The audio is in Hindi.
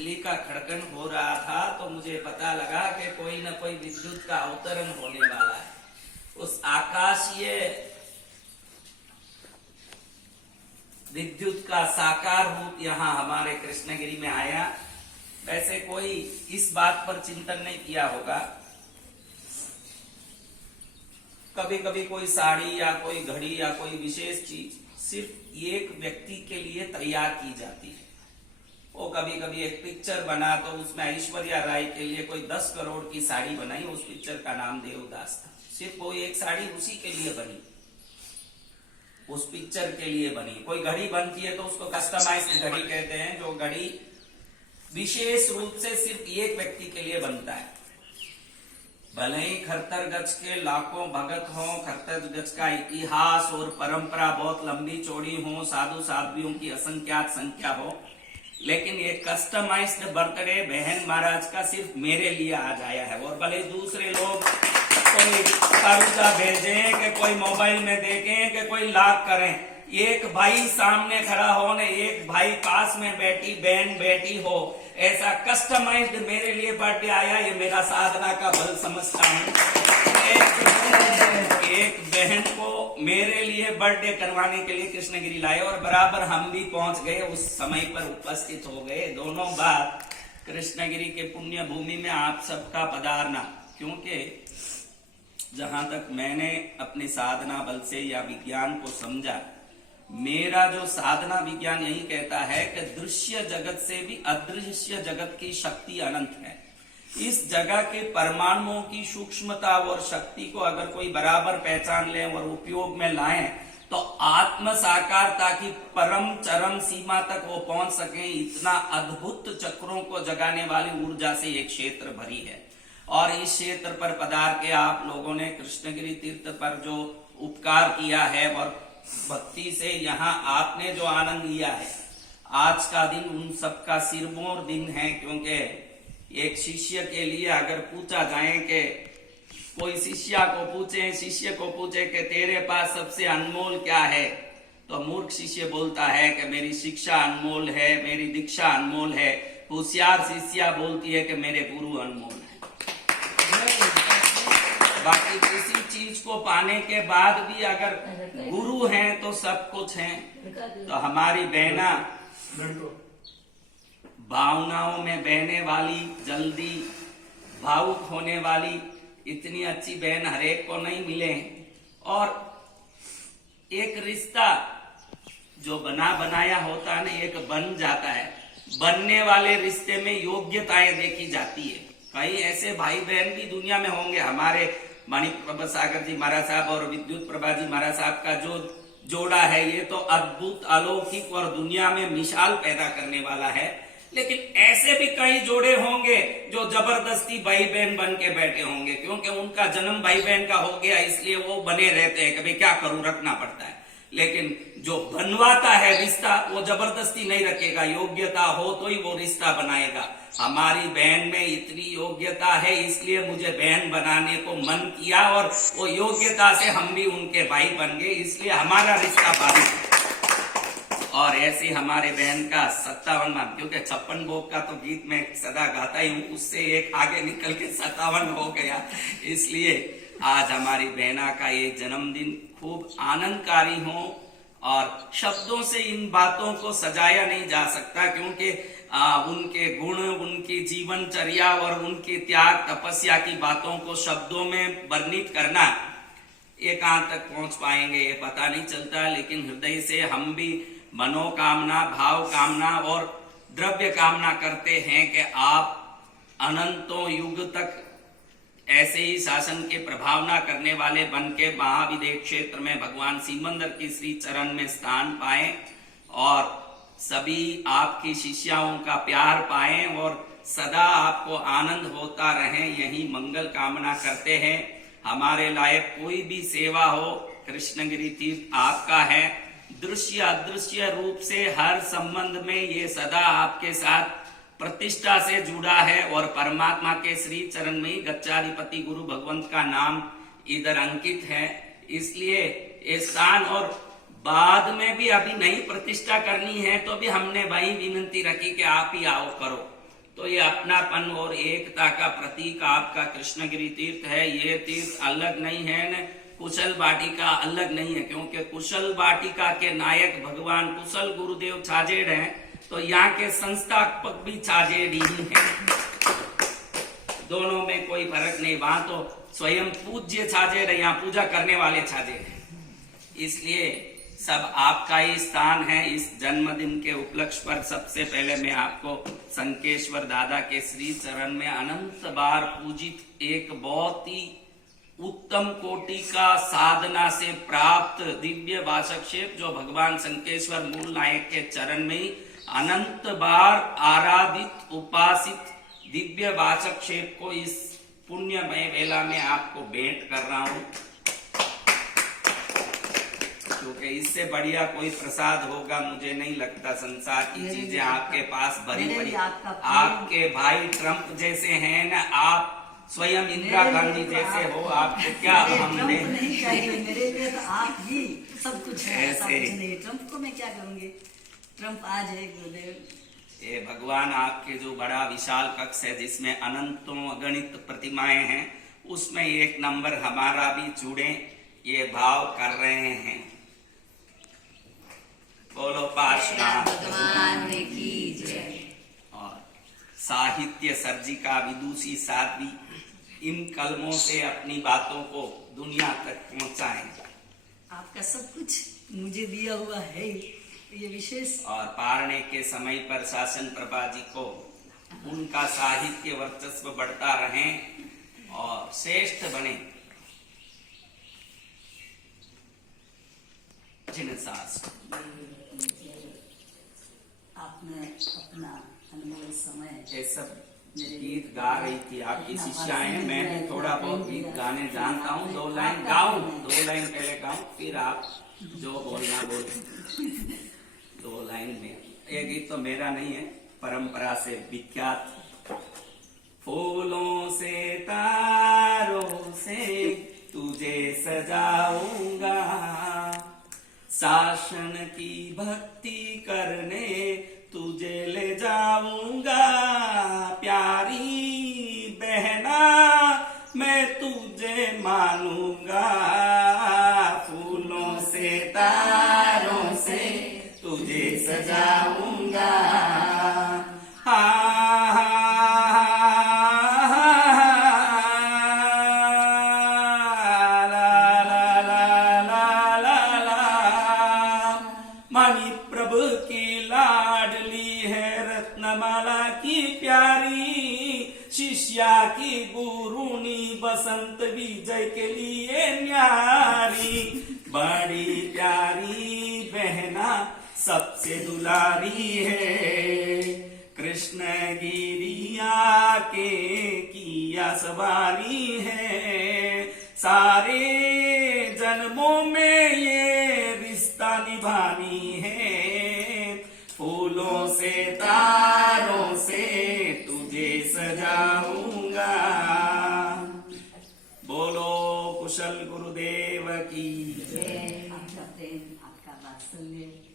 बिजली का खड़कन हो रहा था तो मुझे पता लगा कि कोई न कोई विद्युत का अवतरण होने वाला है। उस आकाशीय विद्युत का साकार रूप यहाँ हमारे कृष्णगिरी में आया। वैसे कोई इस बात पर चिंतन नहीं किया होगा, कभी कभी कोई साड़ी या कोई घड़ी या कोई विशेष चीज सिर्फ एक व्यक्ति के लिए तैयार की जाती है। वो कभी कभी एक पिक्चर बना तो उसमें ऐश्वर्या राय के लिए कोई 10 करोड़ की साड़ी बनाई, उस पिक्चर का नाम देवदास था। सिर्फ वो एक साड़ी उसी के लिए बनी, उस पिक्चर के लिए बनी। कोई घड़ी बनती है तो उसको कस्टमाइज्ड घड़ी कहते हैं, जो घड़ी विशेष रूप से सिर्फ एक व्यक्ति के लिए बनता है। भले ही खरतर गज के लाखों भगत हो, खरतर गज का इतिहास और परंपरा बहुत लंबी चौड़ी हो, साधु साध्वियों की असंख्यात संख्या हो, लेकिन ये कस्टमाइज्ड बर्थडे बहन महाराज का सिर्फ मेरे लिए आज आया है। और भले दूसरे लोग कोई कर्जा भेजें कि कोई मोबाइल में देखें कि कोई लाख करें, एक भाई सामने खड़ा हो ने एक भाई पास में बैठी बहन बैठी हो, ऐसा कस्टमाइज्ड मेरे लिए बर्थडे आया। ये मेरा साधना का बल समझता हूँ। एक बहन को मेरे लिए बर्थडे करवाने के लिए कृष्णगिरी लाए और बराबर हम भी पहुंच गए, उस समय पर उपस्थित हो गए। दोनों बात कृष्णगिरी के पुण्य भूमि में आप सबका पधारना, क्योंकि जहां तक मैंने अपने साधना बल से या विज्ञान को समझा, मेरा जो साधना विज्ञान यही कहता है कि दृश्य जगत से भी अदृश्य जगत की शक्ति अनंत है। इस जगह के परमाणुओं की सूक्ष्मता और शक्ति को अगर कोई बराबर पहचान ले और उपयोग में लाए तो आत्म साकारता की परम चरम सीमा तक वो पहुंच सके। इतना अद्भुत चक्रों को जगाने वाली ऊर्जा से एक क्षेत्र भरी है। और इस क्षेत्र पर पधार के आप लोगों ने कृष्णगिरी तीर्थ पर जो उपकार किया है और भक्ति से यहाँ आपने जो आनंद लिया है, आज का दिन उन सबका सिरमौर दिन है। क्योंकि एक शिष्य के लिए अगर पूछा जाए कि कोई शिष्य को पूछे कि तेरे पास सबसे अनमोल क्या है, तो मूर्ख शिष्य बोलता है कि मेरी शिक्षा अनमोल है, मेरी दीक्षा अनमोल है। होशियार शिष्या बोलती है कि मेरे गुरु अनमोल है। बाकी किसी चीज को पाने के बाद भी अगर गुरु हैं तो सब कुछ है। तो हमारी बहना भावनाओं में बहने वाली, जल्दी भावुक होने वाली, इतनी अच्छी बहन हरेक को नहीं मिले। और एक रिश्ता जो बना बनाया होता है ना, एक बन जाता है। बनने वाले रिश्ते में योग्यताएं देखी जाती है। कई ऐसे भाई बहन भी दुनिया में होंगे। हमारे माणिक प्रभा सागर जी महाराज साहब और विद्युत प्रभा जी महाराज साहब का जो जोड़ा है, ये तो अद्भुत अलौकिक और दुनिया में मिसाल पैदा करने वाला है। लेकिन ऐसे भी कई जोड़े होंगे जो जबरदस्ती भाई बहन बन के बैठे होंगे, क्योंकि उनका जन्म भाई बहन का हो गया, इसलिए वो बने रहते हैं। कभी क्या करूं, रखना पड़ता है। लेकिन जो बनवाता है रिश्ता, वो जबरदस्ती नहीं रखेगा। योग्यता हो तो ही वो रिश्ता बनाएगा। हमारी बहन में इतनी योग्यता है, इसलिए मुझे बहन बनाने को मन किया और वो योग्यता से हम भी उनके भाई बन गए, इसलिए हमारा रिश्ता बारी। और ऐसे हमारे बहन का 57वां, क्योंकि 56 भोग का तो गीत में सदा गाता ही हूँ, उससे एक आगे निकल के 57 हो गया। इसलिए आज हमारी बहना का ये जन्मदिन खूब आनंदकारी हो। और शब्दों से इन बातों को सजाया नहीं जा सकता, क्योंकि उनके गुण, उनकी जीवनचर्या और उनकी त्याग तपस्या की बातों को शब्दों में वर्णित करना, ये कहां तक पहुंच पाएंगे ये पता नहीं चलता। लेकिन हृदय से हम भी मनोकामना, भाव कामना और द्रव्य कामना करते हैं कि आप अनंतों युग तक ऐसे ही शासन के प्रभावना करने वाले बन के महाविदेह क्षेत्र में भगवान सिमंदर की श्री चरण में स्थान पाएं और सभी आपकी शिष्याओं का प्यार पाएं और सदा आपको आनंद होता रहे, यही मंगल कामना करते हैं। हमारे लायक कोई भी सेवा हो, कृष्णगिरी तीर्थ आपका है। दृश्य अदृश्य रूप से हर संबंध में ये सदा आपके साथ प्रतिष्ठा से जुड़ा है और परमात्मा के श्री चरण में ही गच्चाधिपति गुरु भगवंत का नाम इधर अंकित है। इसलिए ये स्थान, और बाद में भी अभी नई प्रतिष्ठा करनी है तो भी हमने भाई विनती रखी कि आप ही आओ करो। तो ये अपनापन और एकता का प्रतीक आपका कृष्णगिरी तीर्थ है। ये तीर्थ अलग नहीं है न कुशल वाटिका अलग नहीं है, क्योंकि कुशल वाटिका के नायक भगवान कुशल गुरुदेव छाजेड़ हैं, तो यहाँ के संस्थापक भी छाजेड़ ही हैं। दोनों में कोई फर्क नहीं। वहां तो स्वयं पूज्य छाजेड़ है, यहाँ पूजा करने वाले छाजेड़ हैं। इसलिए सब आपका ही स्थान है। इस जन्मदिन के उपलक्ष्य पर सबसे पहले मैं आपको संकेश्वर दादा के श्री चरण में अनंत बार पूजित एक बहुत ही उत्तम कोटि का साधना से प्राप्त दिव्य वासक्षेप जो भगवान संकेश्वर मूल नायक के चरण में अनंत बार आराधित उपासित दिव्य वासक्षेप को इस पुण्यमय वेला में आपको भेंट कर रहा हूं, क्योंकि इससे बढ़िया कोई प्रसाद होगा मुझे नहीं लगता। संसार की चीजें आपके पास भरी पड़ी, आपके भाई ट्रंप जैसे हैं ना, आप स्वयं इंदिरा गांधी जैसे हो, आपको क्या हमने नहीं चाहिए मेरे लिए, तो आप ही सब कुछ है। ऐसे ट्रंप को मैं क्या करूंगी, ट्रंप आज है गुरुदेव। ये भगवान आपके जो बड़ा विशाल कक्ष है जिसमें अनंतों अगणित प्रतिमाएं हैं, उसमें एक नंबर हमारा भी जुड़े ये भाव कर रहे हैं। बोलो पार्श्वनाथ भगवान की जय। और साहित्य सर्जिका विदुषी साध्वी इन कलमों से अपनी बातों को दुनिया तक पहुंचाएं। आपका सब कुछ मुझे दिया हुआ है, ये विशेष। और पारने के समय पर शासन प्रभा जी को उनका साहित्य वर्चस्व बढ़ता रहे और श्रेष्ठ बने। आपने अपना अनमोल समय, ये सब गीत गा रही थी आपकी शिष्याएं हैं। मैं भी थोड़ा बहुत गीत गाने जानता हूँ। 2 लाइन गाऊं, 2 लाइन पहले गाऊं, फिर आप जो बोलना बोलो। 2 लाइन में ये गीत तो मेरा नहीं है, परंपरा से विख्यात। फूलों से तारों से तुझे सजाऊंगा, शासन की भक्ति करने तुझे ले जाऊंगा, प्यारी बहना मैं तुझे मानूंगा, फूलों से तारों से तुझे सजाऊंगा। मणिप्रभु की लाडली है रत्नमाला की प्यारी, शिष्या की गुरुनी बसंत विजय के लिए न्यारी, बड़ी प्यारी बहना सबसे दुलारी है, कृष्ण गिरिया के किया सवारी है, सारे जन्मों में ये